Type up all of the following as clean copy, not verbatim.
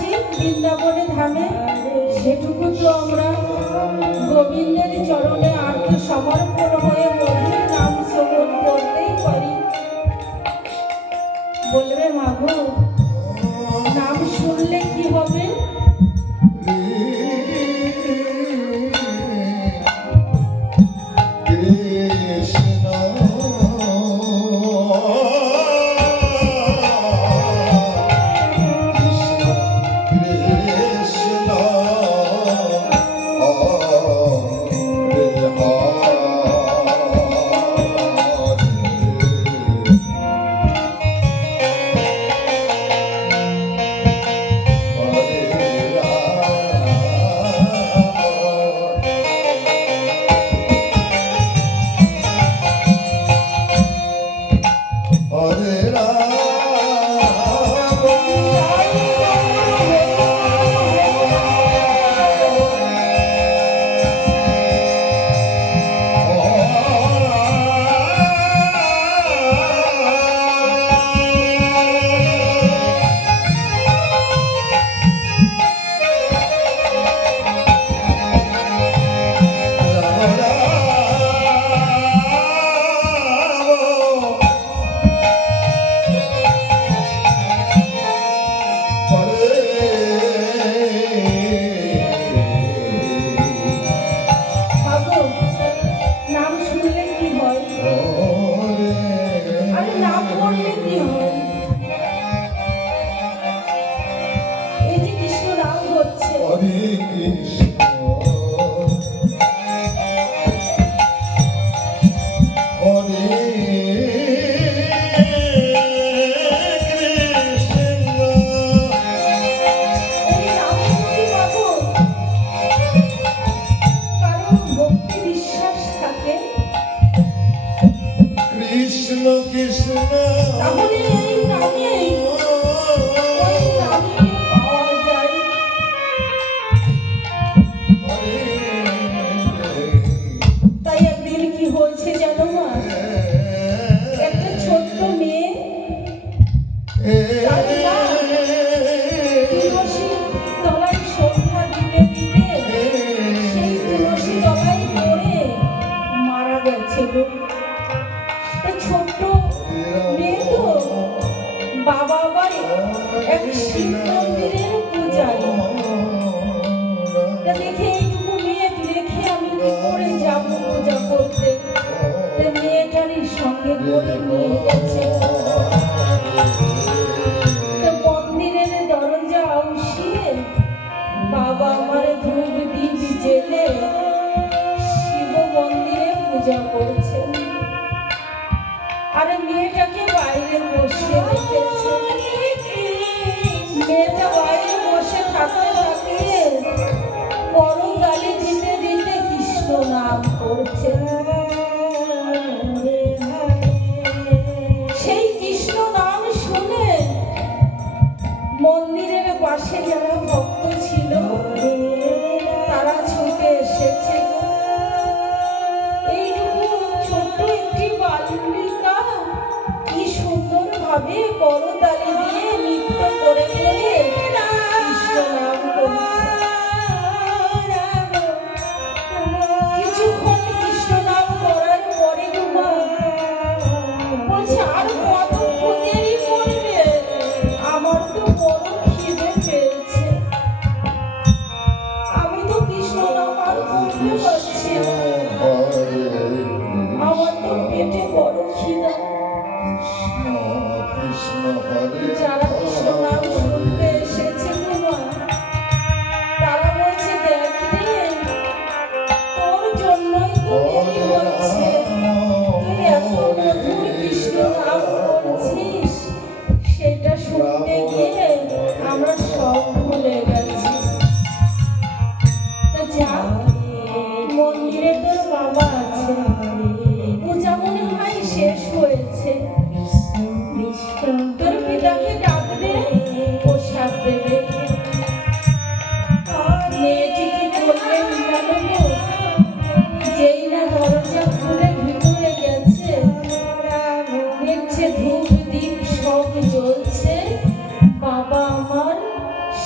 যাচ্ছি বৃন্দাবনে ধামে, সেটুকু তো আমরা গোবিন্দের চরণে আত্মসমর্পণ হয়ে মধুর নাম শ্রবণ করতেই পারি। বলবে মাগো, নাম শুনলে কি হবে?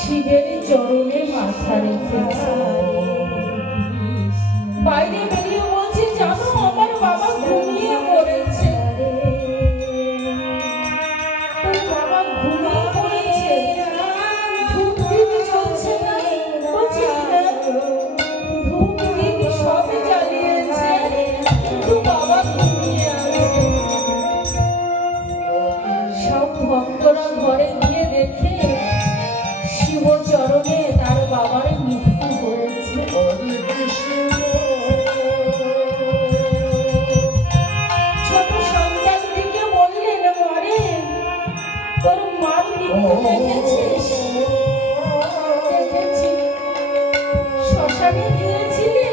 শিবের চরণে মাথা রেখেছে। বাইরে বেরিয়ে বলছে, জানো আমার বাবা ঘুমিয়ে পড়েছে। তোর বাবা ঘুমিয়ে পড়েছে, ধূপ দীপ জ্বলছে না? বলছে হ্যাঁ, ধূপ দীপ সব জ্বালিয়েছে, কিন্তু বাবা ঘুমিয়ে আছে। সব ভক্তরা ঘরে গিয়ে দেখে শিব চরণে তার বাবার মৃত্যু হয়েছে। ছোট সন্তানটিকে বললেন, মারে তোর মার মৃত্যু দেখেছিস? দেখেছি। শ্মশানে গিয়েছিলি?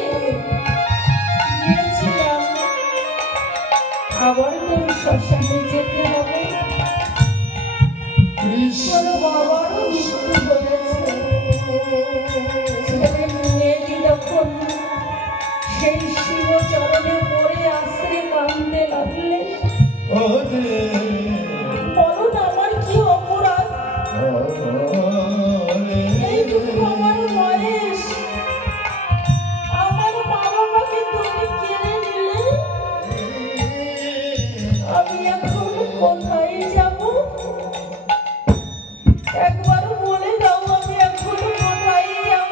গিয়েছিলাম। আবার তোর শ্মশানে যেতে হবে। তোর বাবারও মৃত্যু হয়েছে। ছেলে মেয়েটি তখন সেই শিব চরণে পড়ে আশ্রে কাঁদতে লাগলেন। বলুন আমার কি অপরাধ? এইটুকু আমার বয়স, আমার মা বাবাকে তুমি কেড়ে নিলে, আমি এখন কোথায় যাব? একবার বলে দাও, আমি এখন কোথায় যাব?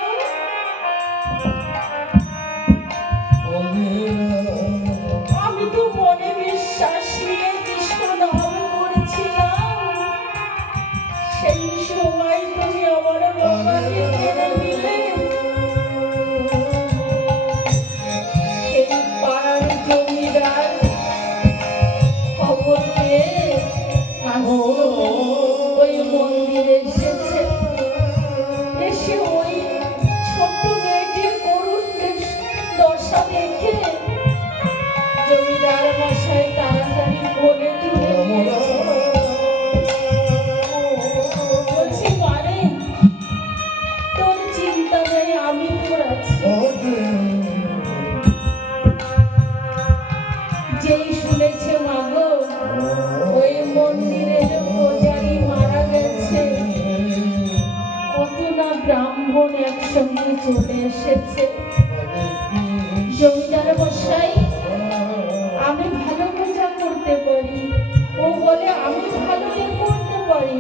আমি তো মনে বিশ্বাস নিয়ে কৃষ্ণ নাম করেছিলাম, সেই সময় তুমি আমার বাবাকে কেড়ে নিলে। সেই পাড়ার জমিদার খবর পেয়ে ওই মন্দিরে এসেছে। এসে ওই ছোট্ট মেয়েটির করুণ দশা দেখে জমিদার মশাই তাড়াতাড়ি বলে তুলে নিয়েছে। বলছি, মারে তোর চিন্তা নেই, আমি তোর আছি। যেই শুনেছে মাগো ওই মন্দিরের পূজারি মারা গেছে, কত না ব্রাহ্মণ একসঙ্গে চলে এসেছে। জমিদার মশাই, আমি ভালো পূজা করতে পারি। ও বলে আমি ভালো করতে পারি।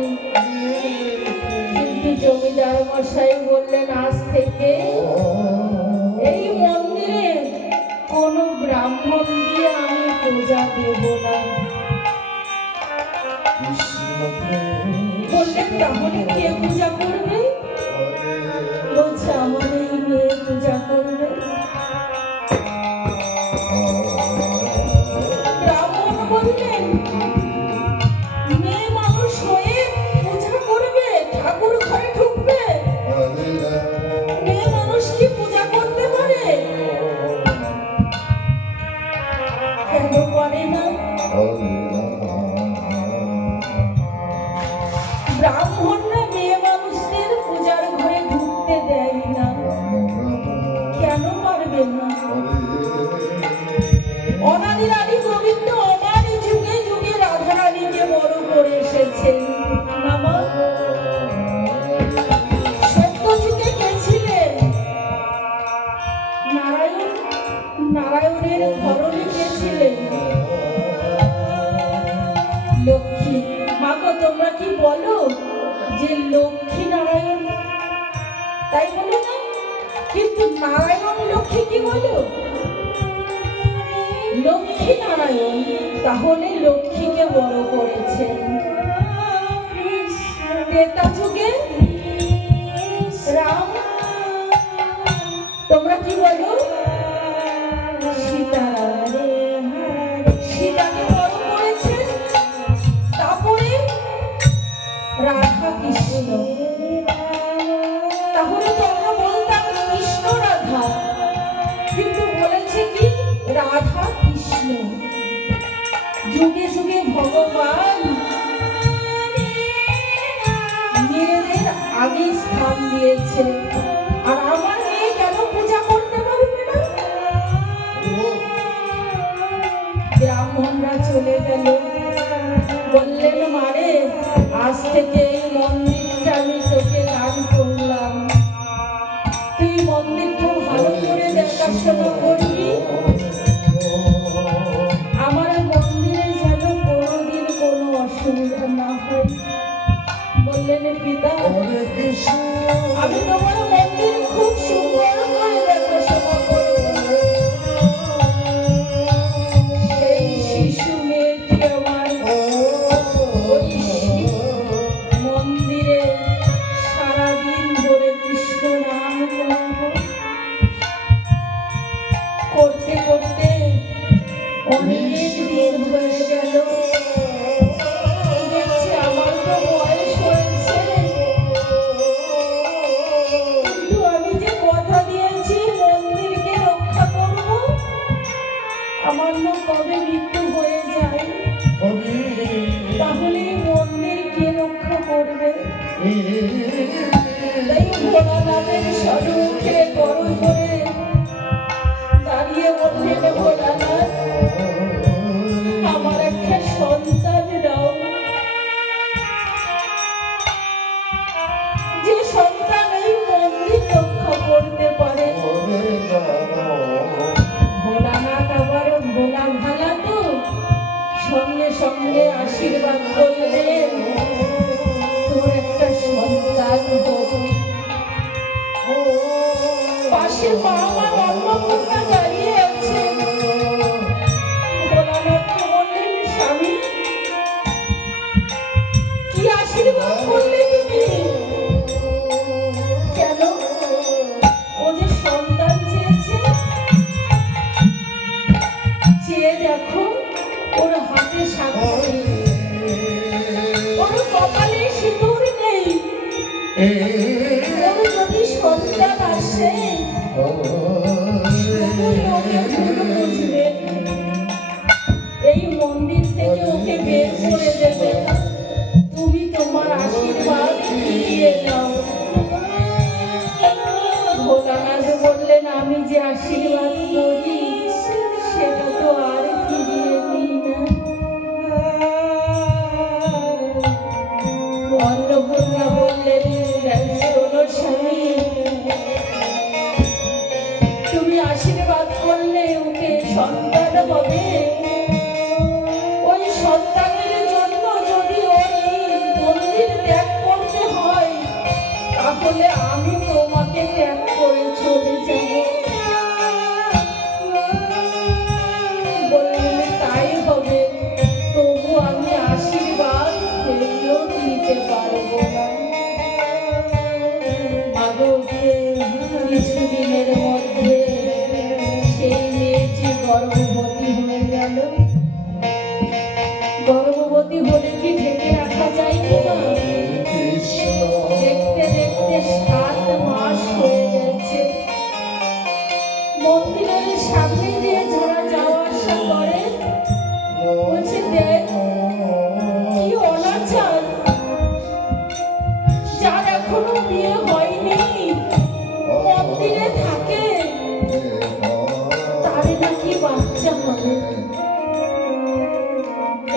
কিন্তু জমিদার মশাই বললেন, আজ থেকে এই মন্দিরে কোনো ব্রাহ্মণ দিয়ে আমি পূজা দেব না। বললেন, তাহলে কে পূজা করবে? বলছে, আমার এই মেয়ে পূজা করবে। ব্রাহ্মণ বললেন, মেয়ে মানুষ হয়ে পূজা করবে, ঠাকুর ঘরে ঢুকবে? মেয়ে মানুষ কি পূজা করতে পারে? কেন পারে না? ব্রাহ্মণরা মেয়ে মানুষদের পূজার ঘরে ঢুকতে দেয় না। কেন পারবে না? অনাদির আদি গোবিন্দ আমার যুগে যুগে রাধারানীকে বড় করে এসেছেন। সত্য যুগে কে ছিলেন? নারায়ণ। নারায়ণের ধরনে কে ছিলেন? লক্ষ্মী। মাগো তোমরা কি বলো যে লক্ষ্মী নারায়ণ? তাই বলো না? কিন্তু নারায়ণ লক্ষ্মী কি বলো? লক্ষ্মী নারায়ণ। তাহলে লক্ষ্মীকে বড় করেছেন। ত্রেতা যুগে রাম। তোমরা কি বলো? সীতারাম। সীতাকে বড় করেছেন। তারপরে রাধা কৃষ্ণ। তাহলে তো আমরা বলতাম কৃষ্ণ রাধা, কিন্তু বলেছে কি রাধা কৃষ্ণ। যুগে যুগে ভগবান মেয়েদের আগে স্থান দিয়েছে। আর আমার মেয়ে কেন পূজা করতে পারবে না? ব্রাহ্মণরা চলে গেল। বললেন, মারে আজ থেকে এই মন্দিরটা আমি তোকে দান করব। আমি তোমার মন্দির খুব সুন্দর করে দেখাশোনা করবো। সেই শিশু মেয়েটি আমার ওই শিব মন্দিরে সারাদিন ধরে কৃষ্ণ নাম করতে করতে অনেক দিন হয়ে গেল। দেখছি আমার তো বয়স হয়েছে, কিন্তু আমি যে কথা দিয়েছি মন্দিরকে রক্ষা করব, আমার না কবে মৃত্যু হয়ে যায়, তাহলে এই মন্দির কে রক্ষা করবে? তাই ভোলানাথের স্বরূপে বড় করে দাঁড়িয়ে বললেন, ভোলানাথ আমার একটা সন্তান দাও, যে সন্তান এই মন্দির রক্ষা করতে পারে। ভোলানাথ আবার ভোলা ভালা তো, সঙ্গে সঙ্গে আশীর্বাদ করলেন, তোর একটা সন্তান হোক। পাশে মা আমার অন্নপূর্ণা দাঁড়িয়ে আছে। ভোলানাথকে বললেন, স্বামী কি আশীর্বাদ করলে তুমি? কেন? ও যে সন্তান চেয়েছে, চেয়ে দেখো ওর হাতে শাখা নেই, ওর কপালে সিঁদুর নেই। ওর যদি সন্তান আসে তুমি ওকে ভুল বুঝবে, এই মন্দির থেকে ওকে বের করে দেবে, তুমি তোমার আশীর্বাদ ফিরিয়ে দাও। ভোলানাথ বললেন, আমি যে আশীর্বাদ করি সেটা তো আর ফিরিয়ে দিই না। অন্নপূর্ণা বললেন, শোনো স্বামী, তুমি আশীর্বাদ করলে ওকে সন্তান হবে, ওই সন্তানের জন্য যদি ওই মন্দির ত্যাগ করতে হয়, তাহলে আমি তোমাকে ত্যাগ করে চলে যাব। বললেন, তাই হবে, তবু আমি আশীর্বাদ ফেরত নিতে পারবো না। মাগো, কিছুদিনের মধ্যে সেই মেয়েটি গর্ভবতী হয়ে গেল। গর্ভবতী হলে কি ঢেকে রাখা যায় না? দেখতে দেখতে 7 মাস হয়ে গেছে। মন্দিরের সামনে দিয়ে যারা যাওয়া আসা করে বলছে, দেখ কি অনাচার, যার এখনো বিয়ে হয়নি মন্দিরে থাকে, তার নাকি বাচ্চা হবে।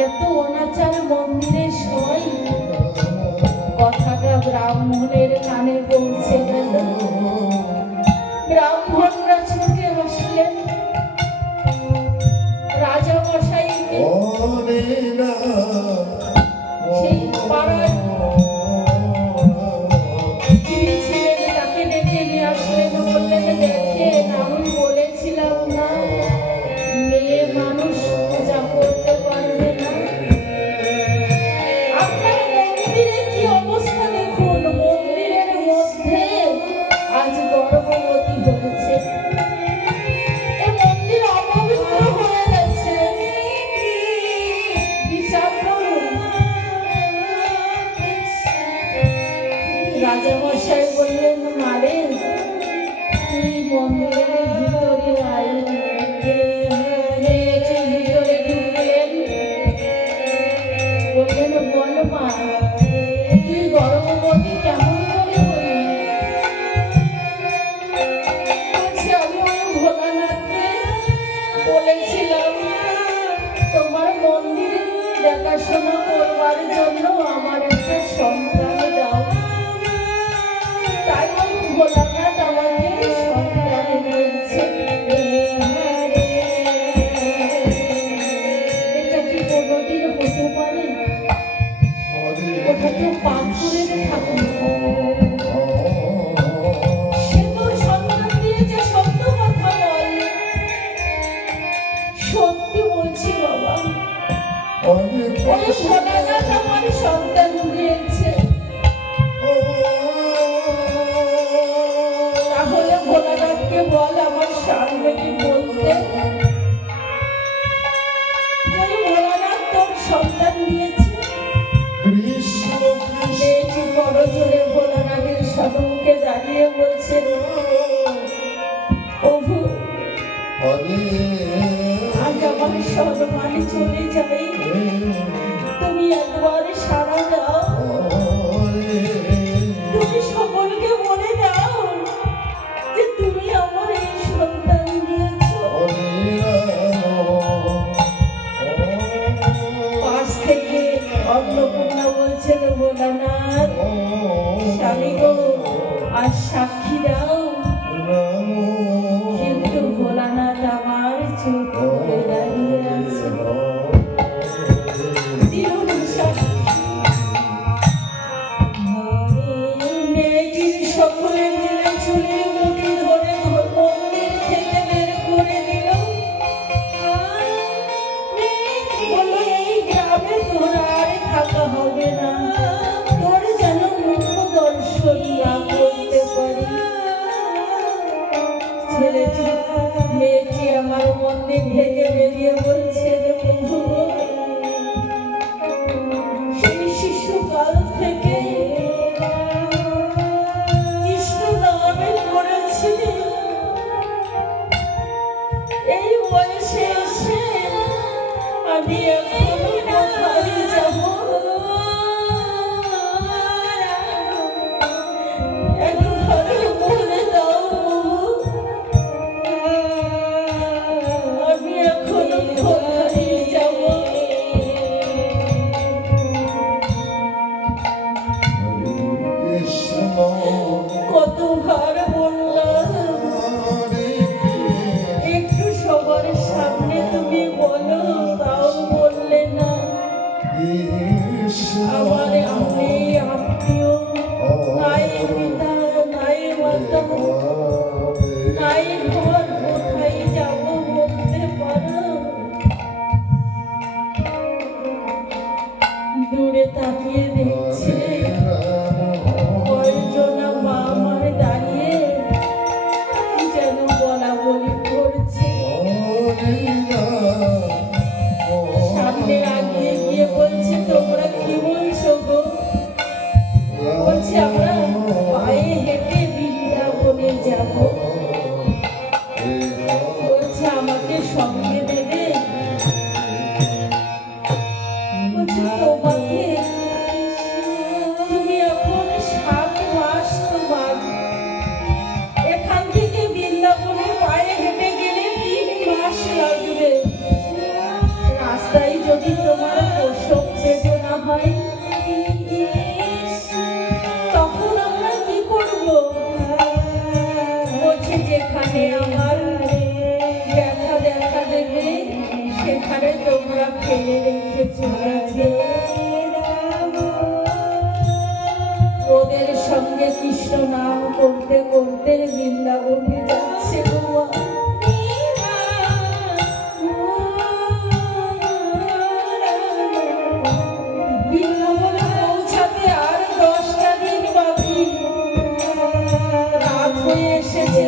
এত অনাচার মন্দিরে সবাই, কথাটা ব্রাহ্মণের কানে পৌঁছে গেল। ব্রাহ্মণরা ছুটে আসলেন রাজা মশাইকে, সেই পাড়ার যিনি ছিলেন তাকে ডেকে নিয়ে আসলেন। বললেন, দেখেন আমি বলেছিলাম না মেয়ে মানুষ পূজা করতে পারবে না, আপনার মন্দিরে কি অবস্থা দেখুন, মন্দিরের মধ্যে আজ গর্ভবতী হয়েছে, এ মন্দির অপবিত্র হয়ে গেছে, বিচার করুন। রাজামশাই বললেন, মারে তুই মন্দিরের ভিতরে আয়। ভিতরে ঢুকলেন, বললেন, বল মা তুই গর্ভবতী কেমন করে হলি? বলছে, আমি ওই ভোলানাথকে বলেছিলাম তোমার মন্দির দেখাশোনা করবার জন্য আমার একটা সন্তান দাও, তাই ওই ভোলানাথ আমাকে সন্তান দিয়েছে। সম্মুখে দাঁড়িয়ে বলছেন, প্রভু আজ আমার সম্মান চলে যাই, তুমি একবার সাড়া দাও, তুমি সকলকে বলে দাও যে তুমি আমার এই সন্তান দিয়েছ। পাশ থেকে অন্নপূর্ণা বলছেন, ভোলানাথ স্বামী গো আর সাক্ষী দাও। কিন্তু ভোলানাথ আমার চুপ করে দাঁড়িয়ে আছে। মেয়েটির সকলে মিলে চুলের মুঠি ধরে মন্দির থেকে বের করে দিল। বলল, এই গ্রামে তোর আর থাকা হবে না, তোর যেন মুখ দর্শন না করতে পারি। ছেলেটি মেয়েটি আমার মন্দির থেকে বেরিয়ে বলছে যে প্রভু সেই শিশুকাল থেকে কৃষ্ণ নামে পড়েছি, এই বয়সে এসে আমি এখনো কোথায় যাব? একবার বলে দাও প্রভু, আমি এখনো কোথায় যাব? কতবার বললাম একটু সবার সামনে তুমি বলো, তাও বললে না। আমার আপনি আত্মীয় নাই, পিতা নাই, মাতা নাই, ঘর কোথায় যাব বলতে পারো? দূরে তাকিয়ে দেখছে কয়েকজনা মা আমার দাঁড়িয়ে কি যেন বলা বলি করছে। সামনে আগিয়ে গিয়ে বলছে, তোমরা কি বলছো গো? বলছে, আমরা পায়ে হেঁটে বৃন্দাবনে যাব। বলছে, আমাকে সঙ্গে দেবে? বলছে, তোমাকে? তুমি এখন 7 মাস তোমার, এখান থেকে বৃন্দাবনে পায়ে হেঁটে গেলে 3 মাস লাগবে। রাস্তায় যদি তোমার প্রসব বেদনা হয় তখন আমরা কি করব? বলছে, যেখানে আমার ব্যথা দেখা দেবে সেখানে তোমরা ফেলে রেখে চলে যেও। ওদের সঙ্গে কৃষ্ণ নাম করতে করতে বৃন্দাবনে যাচ্ছে গোয়া। বৃন্দাবনে পৌঁছাতে আর 10টা দিন বাকি। রাত হয়ে এসেছে,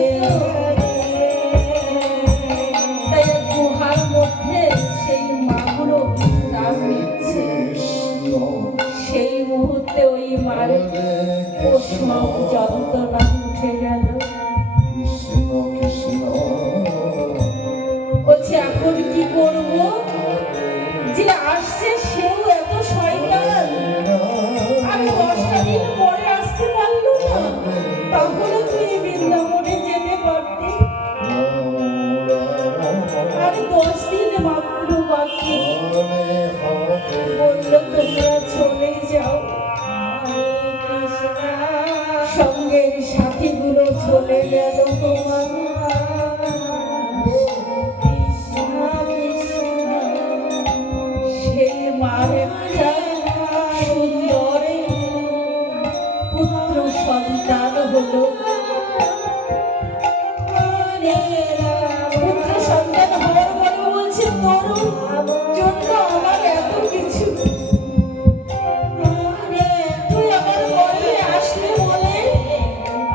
তাই গুহার মধ্যে সেই মাগুলো বিশ্রাম নিচ্ছে। সেই মুহূর্তে ওই মার প্রসব যন্ত্রণা উঠে গেল। বলছে, এখন কি করব? যে আসছে সেও এত শয়তান, আমি 10টা দিন পরে আসতে পারলো না, তাহলে তুই বৃন্দাবনে যেতে পারতি। আর 10 দিন মাত্র বাকি। বললো, তোমরা চলে যাও। সঙ্গের সাথীগুলো চলে গেল তোমার। সেই মার একটা সুন্দর পুত্র সন্তান হলো। পুত্র সন্তান হওয়ার পরে বলছে, তোর জন্য আমার এত কিছু, তুই আমার ঘরে আসলে বলে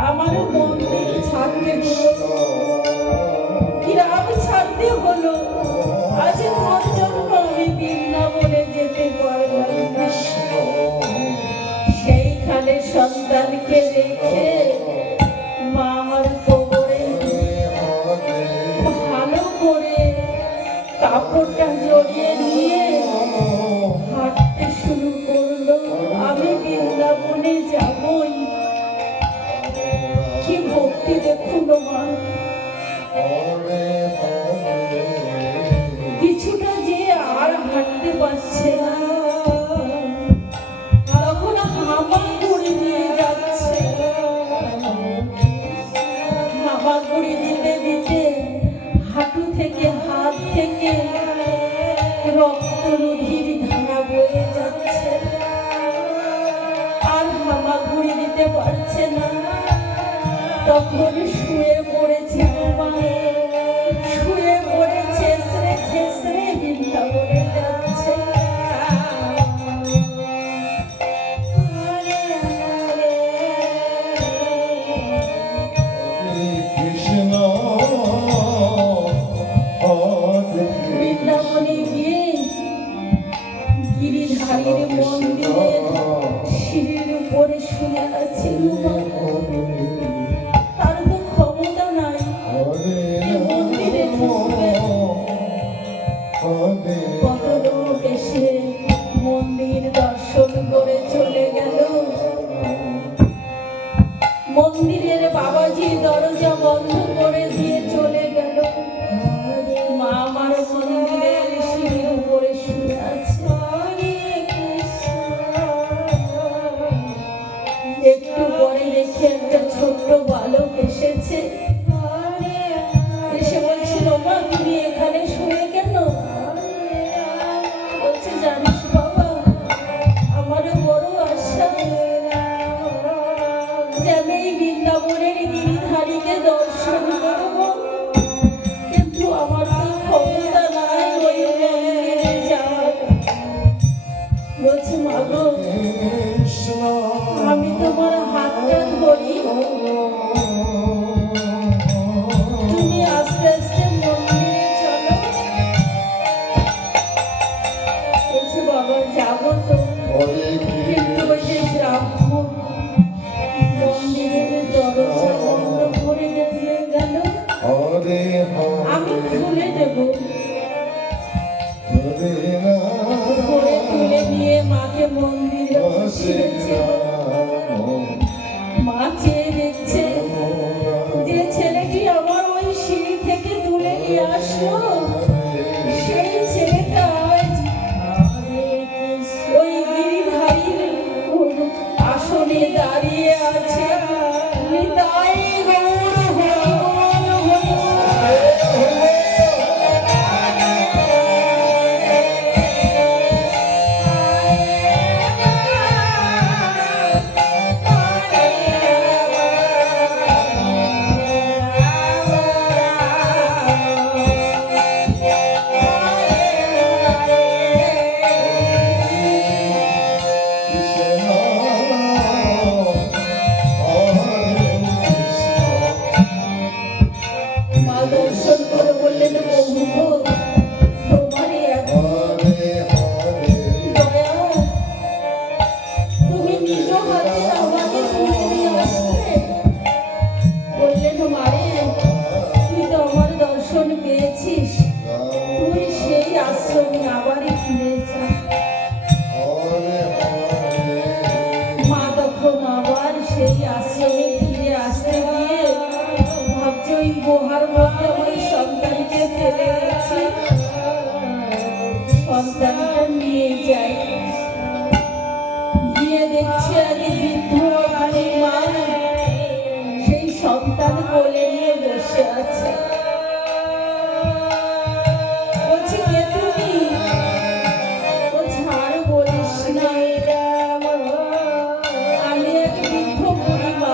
আমার মন্দির ছাড়তে হলো, গ্রাম ছাড়তে হলো। আজ তোর জন্য আমি বৃন্দাবনে যেতে পারলাম না। সেইখানে সন্তান সন্তানকে রেখে মা আমার কোমরে ভালো করে কাপড়টা জড়িয়ে নিয়ে হাঁটতে শুরু করলো। আমি বৃন্দাবনে যাবই। কি ভক্তি দেখুন মা। কিছুটা যে আর হাঁটতে পারছে না, তখন হামাগুড়ি নিয়ে যাচ্ছে। হামাগুড়ি দিতে দিতে হাঁটু থেকে হাত থেকে রক্ত নদীর ধারা বয়ে যাচ্ছে। আর হামাগুড়ি দিতে পারছে না, তখন শুয়ে পড়েছে আমার। শুয়ে পড়ে ছেঁচড়ে ছেঁচড়ে বৃন্দাবনে যাচ্ছে। বৃন্দাবনে গিয়ে গিরিধারীর মন্দিরে সিঁড়ির উপরে শুয়ে আছে। তার তো ক্ষমতা নাই এই মন্দিরে ঢুকবে। কত লোক এসে মন্দির দর্শন করে চলে গেল। মন্দিরের বাবাজি দরজা বন্ধ করে দিয়ে চলে গেল। মা আমার মন্দিরের সিঁড়ির উপরে শুয়ে আছে। একটু পরে দেখে একটা ছোট্ট বালক এসেছে। এসে বলছিল, মা তুমি এখানে শুয়ে কেন? বলছে, জানিস বাবা, আমারও বড় আশা যে আমি এই বৃন্দাবনের গিরিধারীকে দর্শন করব, কিন্তু আমার তো ক্ষমতা নাই ওই মন্দিরে যাওয়ার। বলছে, মা গো, আমি তোমার হাতটা ধরি, তুমি আস্তে আস্তে মন্দিরে চলো। বলছে, বাবা যাবো তো, কিন্তু ওই যে ব্রাহ্মণ মন্দিরের দরজা বন্ধ করে দিয়ে গেল, আমি খুলে দেব। ধরে তুলে নিয়ে মাকে মন্দিরে বসিয়েছে। মা চেয়ে দেখছে যে ছেলেটি আমার ওই সিঁড়ি থেকে তুলে নিয়ে আসলো, সেই ছেলেটা ওই গিরিধারীর আসনে দাঁড়িয়ে আছে। নিতাই গৌর হরি বল হরি। দর্শন করে বললেন, প্রভু তোমারই দয়া, তুমি নিজ হাতে আমাকে তুলে নিয়ে আসলে। বললেন, মারে তুই তো আমার দর্শন পেয়েছিস, তুই সেই আশ্রমে আবারই ফিরে যা। মা তখন আবার সেই আশ্রমে ফিরে আসতে গিয়ে ভাবছে, ওই গুহার মধ্যে ওই সন্তানকে ফেলে গেছি, সন্তানটা নিয়ে যাই। গিয়ে দেখছে আগে বৃদ্ধ মা সেই সন্তান কোলে নিয়ে বসে আছে। বলছে, কে তুমি? বলছে, আর বলিস না, আমি এক বৃদ্ধ বুড়ি মা।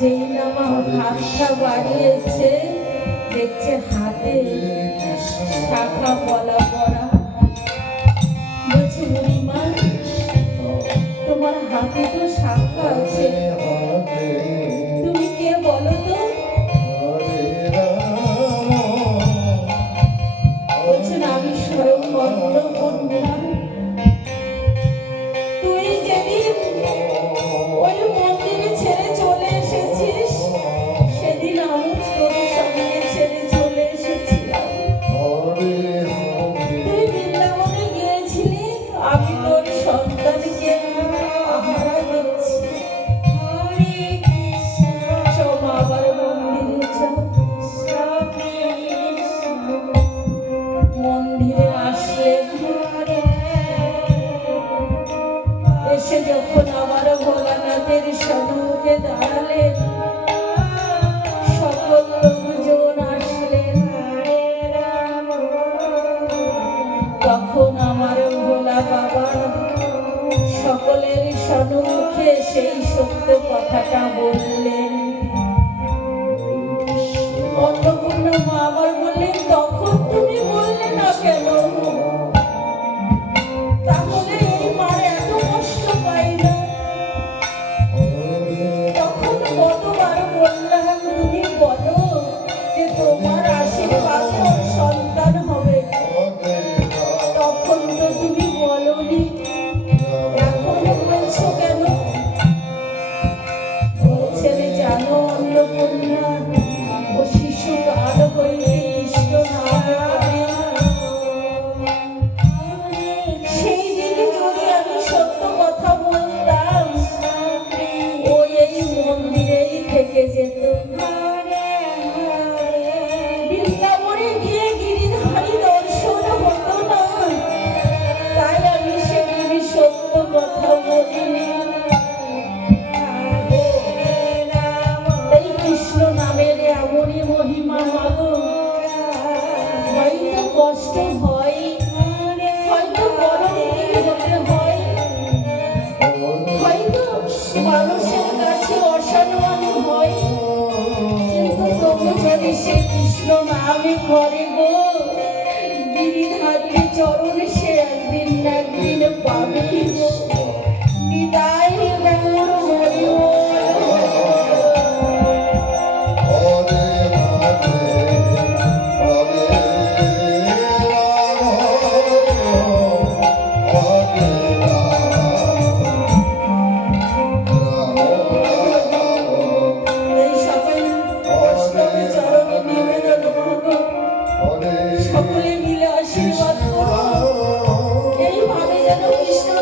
যেই না মা হাতটা বাড়িয়েছে, দেখছে হাতে শাখা পলা পরা। বলছে, বুড়িমা, তোমার হাতে তো শাখা আছে, তুমি কে বলো তো? তখন আমার ভোলা বাবা সকলের সম্মুখে সেই সত্য কথাটা বললেন। অন্নপূর্ণা মা আমার বললেন, তখন তুমি বললে না কেন? তাহলে এই মার এত কষ্ট পাই না। তখন কতবার বললাম, তুমি বলো যে তোমার আশীর্বাদে ওর সন্তান হবে। তখন তো তুমি বলনি, এখন বলছো কেন? বলছেন, জানো অন্নপূর্ণা, ও শিশু কাল হইতে কৃষ্ণ নামে করে। সেই দিনে যদি আমি সত্য কথা বলতাম, ও এই মন্দিরেই থেকে যেত। বৃন্দাবনে গিয়ে গিরিধারী দর্শন হতো না। তাই আমি সেদিন সত্য কথা বলিনি। এই কৃষ্ণ নামের এমনই মহিমা মাগো। হয়তো কষ্ট হয়, হয়তো পরমুখী হতে হয়, হয়তো মানুষের কাছে অসম্মান হয়, কিন্তু তবু যদি সে কৃষ্ণ নামে করে গো, গিরিধারীর চরণে সে একদিন না একদিন পাবেই গো। নিতাই গৌর হরি বল। এই সকল বৈষ্ণবের চরণে নিবেদন করবো, সকলে মিলে আশীর্বাদ করো। এইভাবে যেন কৃষ্ণ